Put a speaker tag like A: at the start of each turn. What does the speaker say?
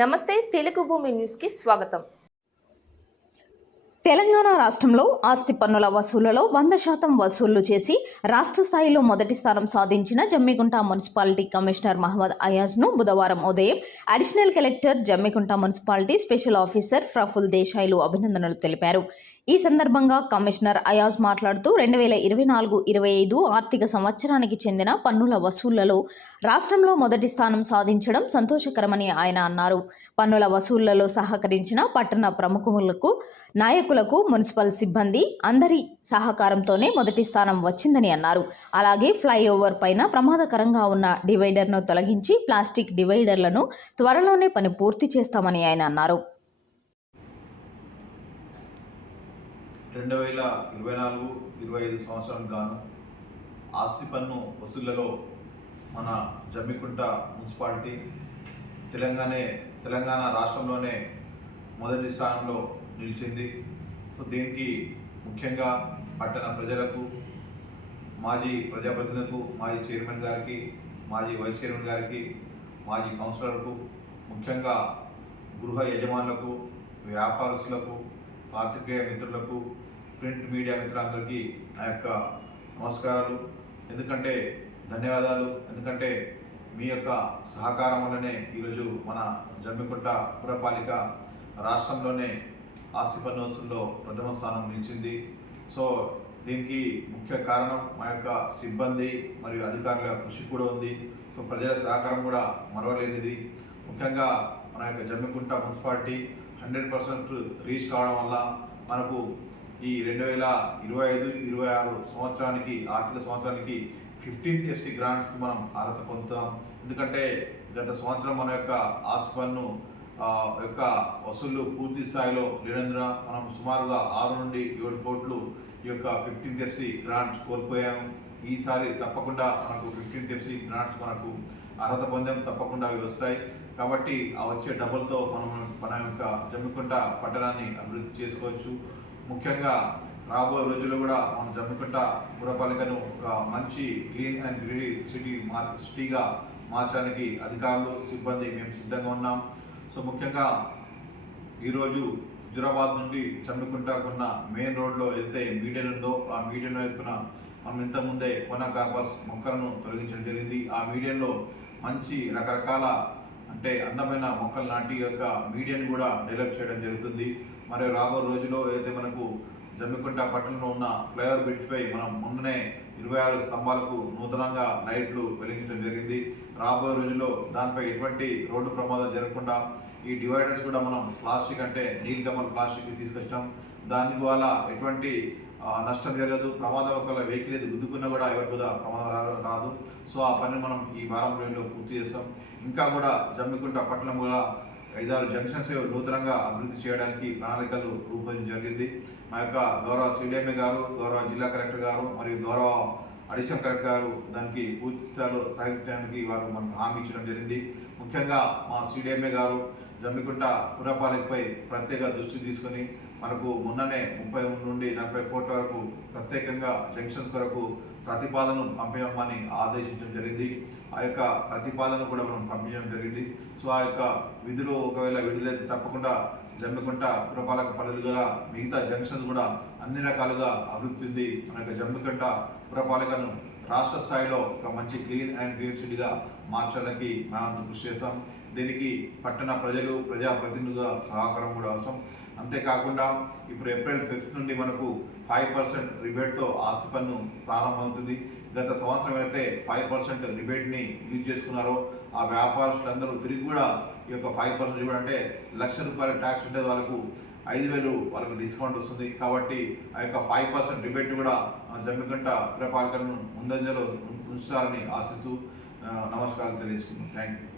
A: నమస్తే తెలుగు భూమి న్యూస్కి స్వాగతం.
B: తెలంగాణ రాష్ట్రంలో ఆస్తి పన్నుల వసూళ్ళలో వంద శాతం వసూళ్ళు చేసి రాష్ట్ర స్థాయిలో మొదటి స్థానం సాధించిన జమ్మికుంట మున్సిపాలిటీ కమిషనర్ మహమ్మద్ అయాజ్ను బుధవారం ఉదయం additional collector Jammikunta municipality special officer Praful దేశాయ్లు అభినందనలు తెలిపారు. ఈ సందర్భంగా కమిషనర్ అయాజ్ మాట్లాడుతూ రెండు వేల ఇరవై నాలుగు ఇరవై ఐదు ఆర్థిక సంవత్సరానికి చెందిన పన్నుల వసూళ్ళలో రాష్ట్రంలో మొదటి స్థానం సాధించడం సంతోషకరమని ఆయన అన్నారు. పన్నుల వసూళ్ళలో సహకరించిన పట్టణ ప్రముఖులకు నాయకులకు మున్సిపల్ సిబ్బంది అందరి సహకారంతోనే మొదటి స్థానం వచ్చిందని అన్నారు. అలాగే ఫ్లైఓవర్ పైన ప్రమాదకరంగా ఉన్న డివైడర్ను తొలగించి ప్లాస్టిక్ డివైడర్లను త్వరలోనే పని పూర్తి చేస్తామని ఆయన అన్నారు.
C: రెండు వేల ఇరవై నాలుగు ఇరవై ఐదు సంవత్సరానికి గాను ఆస్తి పన్ను వసూళ్ళలో మన జమ్మికుంట మున్సిపాలిటీ తెలంగాణ తెలంగాణ రాష్ట్రంలోనే మొదటి స్థానంలో నిలిచింది. సో దీనికి ముఖ్యంగా పట్టణ ప్రజలకు మాజీ ప్రజాప్రతినిధులకు మాజీ చైర్మన్ గారికి మాజీ వైస్ చైర్మన్ గారికి మాజీ కౌన్సిలర్లకు ముఖ్యంగా గృహ యజమానులకు వ్యాపారస్తులకు పాత్రికేయ మిత్రులకు ప్రింట్ మీడియా మిత్రులందరికీ నా యొక్క నమస్కారాలు. ఎందుకంటే ధన్యవాదాలు. ఎందుకంటే మీ యొక్క సహకారం వల్లనే ఈరోజు మన జమ్మికుంట పురపాలిక రాష్ట్రంలోనే ఆస్తి పన్ను ప్రథమ స్థానం నిలిచింది. సో దీనికి ముఖ్య కారణం మా యొక్క సిబ్బంది మరియు అధికారుల కృషి కూడా ఉంది. సో ప్రజల సహకారం కూడా మరవలేనిది. ముఖ్యంగా మన యొక్క Jammikunta municipality hundred percent reach కావడం వల్ల మనకు ఈ రెండు వేల ఇరవై ఐదు ఇరవై ఆరు సంవత్సరానికి ఆర్థిక సంవత్సరానికి ఫిఫ్టీన్త్ ఎఫ్సి గ్రాంట్స్ మనం అర్హత పొందుతాం. ఎందుకంటే గత సంవత్సరం మన యొక్క ఆస్తి పన్ను యొక్క వసూళ్ళు పూర్తి స్థాయిలో లేనందున మనం సుమారుగా ఆరు నుండి ఏడు కోట్లు ఈ యొక్క ఫిఫ్టీన్త్ ఎఫ్సి గ్రాంట్ కోల్పోయాం. ఈసారి తప్పకుండా మనకు ఫిఫ్టీన్త్ ఎఫ్సీ గ్రాంట్స్ మనకు అర్హత పొందాం తప్పకుండా అవి వస్తాయి. కాబట్టి ఆ వచ్చే డబ్బులతో మనం మన యొక్క జమ్మికుంట పట్టణాన్ని అభివృద్ధి చేసుకోవచ్చు. ముఖ్యంగా రాబోయే రోజుల్లో కూడా మనం జమ్మికుంట పురపాలికను ఒక మంచి క్లీన్ అండ్ గ్రీన్ సిటీ మార్ సిటీగా మార్చడానికి అధికారులు సిబ్బంది మేము సిద్ధంగా ఉన్నాం. సో ముఖ్యంగా ఈరోజు హుజురాబాద్ నుండి చందుకుంటాకున్న మెయిన్ రోడ్లో వెళ్తే మీడియన్ ఉందో ఆ మీడియన్ వైపున మనం ఇంతకుముందే కొన కార్పస్ మొక్కలను తొలగించడం జరిగింది. ఆ మీడియంలో మంచి రకరకాల అంటే అందమైన మొక్కలు నాటి యొక్క మీడియాని కూడా డెవలప్ చేయడం జరుగుతుంది. మరి రాబో రోజులో ఏదైతే మనకు జమ్మికుంట పట్టణంలో ఉన్న ఫ్లైఓవర్ బ్రిడ్జ్పై మనం మొన్ననే ఇరవై ఆరు స్తంభాలకు నూతనంగా లైట్లు వెలిగించడం జరిగింది. రాబోయే రోజుల్లో దానిపై ఎటువంటి రోడ్డు ప్రమాదం జరగకుండా ఈ డివైడర్స్ కూడా మనం ప్లాస్టిక్ అంటే నీల్ కమల్ ప్లాస్టిక్ తీసుకొచ్చాం దాని వల్ల ఎటువంటి నష్టం జరగదు. ప్రమాదం ఒకవేళ వెహికల్ ఏది గుద్దుకున్నా కూడా ఎవరికి కూడా ప్రమాదం రా- రాదు. సో ఆ పని మనం ఈ వారం రోజుల్లో పూర్తి చేస్తాం. ఇంకా కూడా జమ్మికుంట పట్టణం కూడా ఐదారు జంక్షన్స్ నూతనంగా అభివృద్ధి చేయడానికి ప్రణాళికలు రూపొందించడం జరిగింది. మా యొక్క గౌరవ సిడిఎంఏ గారు గౌరవ జిల్లా కలెక్టర్ గారు మరియు గౌరవ అడిషనల్ కలెక్టర్ గారు దానికి పూర్తి స్థాయిలో సాగించడానికి వారు మనకు హామీ ఇచ్చడం జరిగింది. ముఖ్యంగా మా సిడిఎంఏ గారు జమ్మికుంట పురపాలికపై ప్రత్యేక దృష్టి తీసుకొని మనకు మొన్ననే ముప్పై నుండి నలభై కోట్ల వరకు ప్రత్యేకంగా జంక్షన్స్ కొరకు ప్రతిపాదనను పంపించమని ఆదేశించడం జరిగింది. ఆ యొక్క ప్రతిపాదన కూడా మనం పంపించడం జరిగింది. సో ఆ యొక్క విధులు ఒకవేళ విడుదలైతే తప్పకుండా జమ్మికుంట పురపాలక పరిధి గల మిగతా జంక్షన్స్ కూడా అన్ని రకాలుగా అభివృద్ధి చెంది మన యొక్క జమ్మికుంట పురపాలికను రాష్ట్ర స్థాయిలో ఒక మంచి క్లీన్ అండ్ గ్రీన్ సిటీగా మార్చడానికి మనం కృషి చేస్తాం. దీనికి పట్టణ ప్రజలు ప్రజాప్రతినిధుల సహకారం కూడా అవసరం. అంతేకాకుండా ఇప్పుడు ఏప్రిల్ ఫిఫ్త్ నుండి మనకు ఫైవ్ పర్సెంట్ రిబేట్తో ఆస్తి పన్ను ప్రారంభమవుతుంది. గత సంవత్సరం అయితే ఫైవ్ పర్సెంట్ రిబేట్ని యూజ్ చేసుకున్నారో ఆ వ్యాపారస్తులందరూ తిరిగి కూడా ఈ యొక్క ఫైవ్ పర్సెంట్ రిబేట్ అంటే లక్ష రూపాయల ట్యాక్స్ ఉండేది వాళ్ళకు ఐదు వేలు వాళ్ళకి డిస్కౌంట్ వస్తుంది. కాబట్టి ఆ యొక్క ఫైవ్ పర్సెంట్ రిబేట్ కూడా జమ్మికంట జమ్మిగంట ముందంజలో ఉంచుతారని ఆశిస్తూ నమస్కారం తెలియజేసుకున్నాం థ్యాంక్ యూ